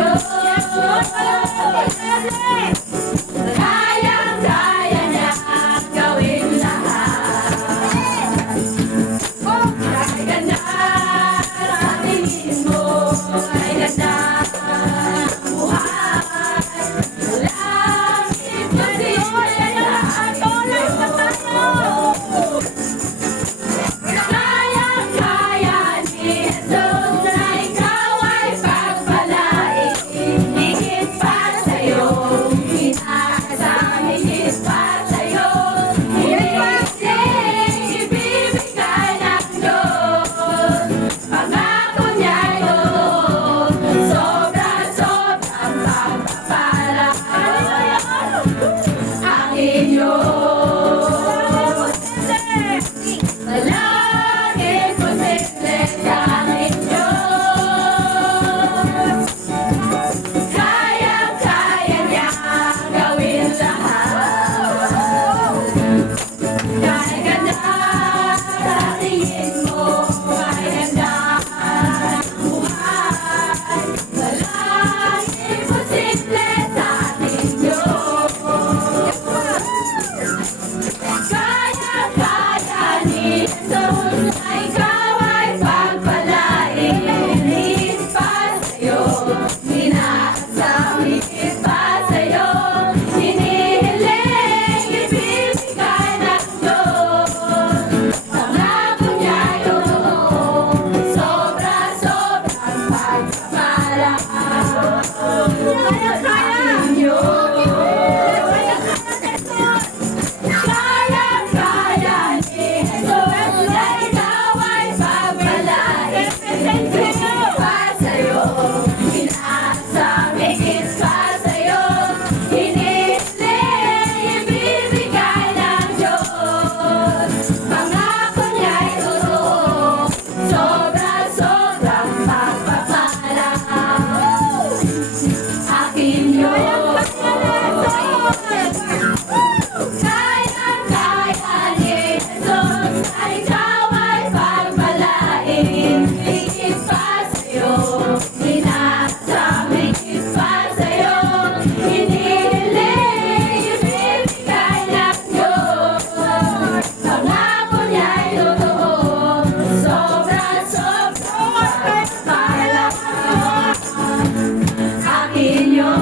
Diyos. Kayang-kaya niya gawin lahat. Ay ganda, tingin mo, ay ganda ang buhay. Walang imposible lahat. Kayang-kaya ni Jesus na ikaw ay pagpalain. Higit pa sa'yo, inaasang higit pa sa'yo. Ibibigay ng Diyos, pangako niya'y totoo. Sobra-sobrang pagpapala ang inyong palaging posible ang inyong. Kayang-kaya niya gawin lahat. Kahit ganda sa tingin mo, kahit ganda ang buhay, walang imposible sa ating Diyos. Kaya-kaya ni Jesus na ikaw ay pagpalain. Higit pa sa'yo, inaasang higit pa sa'yo. Hinihiling, ibibigay ng Diyos. Pangako niya'y totoo. Sobra-sobrang pagpapala ang Diyos. Kayang-kaya ni Jesus na ikaw ay pagpalain. Higit pa sa'yo, inaasang higit pa sa'yo. Hinihiling, ibibigay ng Diyos. Pangako niya'y totoo. Sobra-sobrang pagpapala akin yun. Kayang-kaya ni Jesus na ikaw ay pagpalain. Higit pa sa'yo, inaasang higit pa sa'yo. Hinihiling, ibibigay ng Diyos. Pangako niya'y totoo. Sobra-sobrang pagpapala akin yun.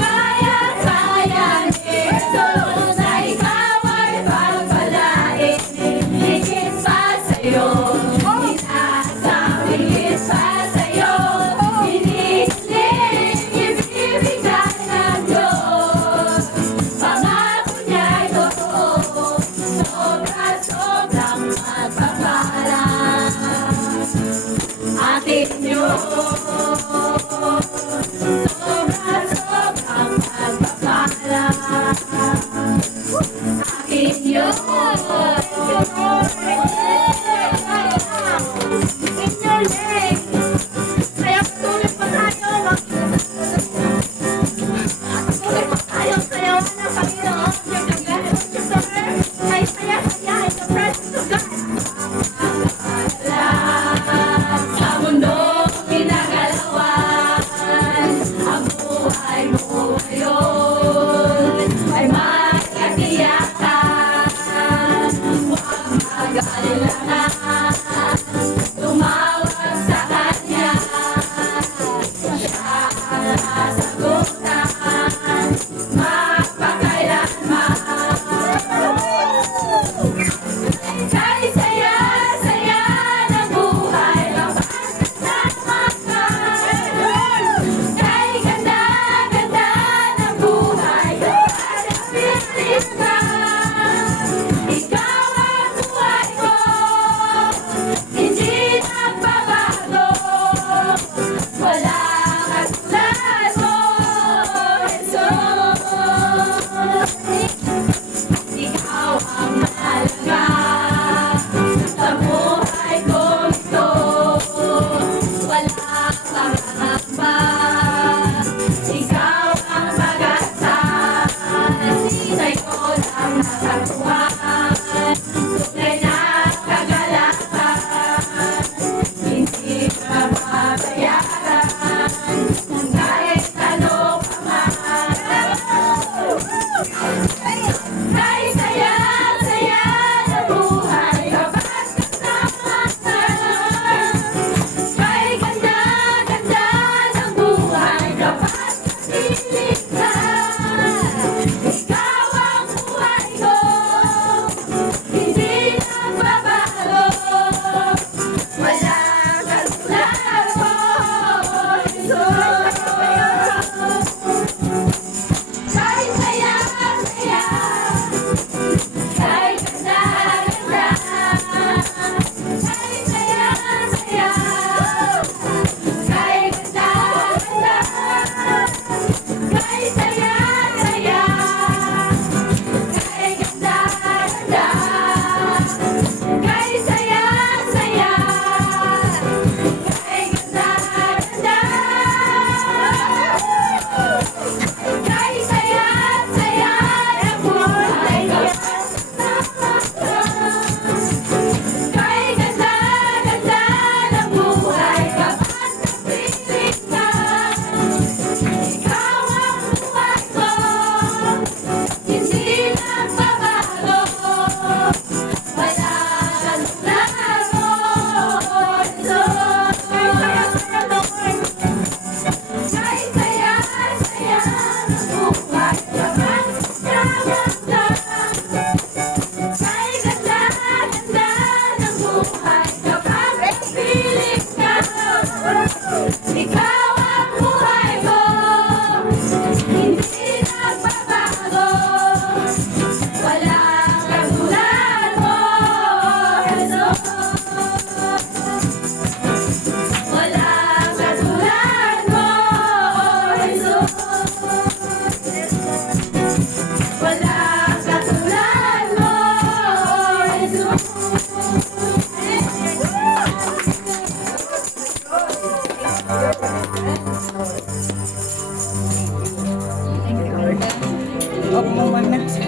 Kaya-kaya ni Jesus na ikaw ay pagpalain. Higit pa sa'yo, inaasang higit pa sa'yo. Hinihiling, ibibigay ng Diyos. Pangako niya'y totoo. Sobra-sobrang pagpapala atin yun. Sobra-sobrang pagpapala akin yun. In your name. Kaya patuloy pa tayo. Patuloy pa tayo sayawan ng Panginoon. Yung gagawin mo siya ay saya-saya in the presence of God. Sa mundo, pinagalan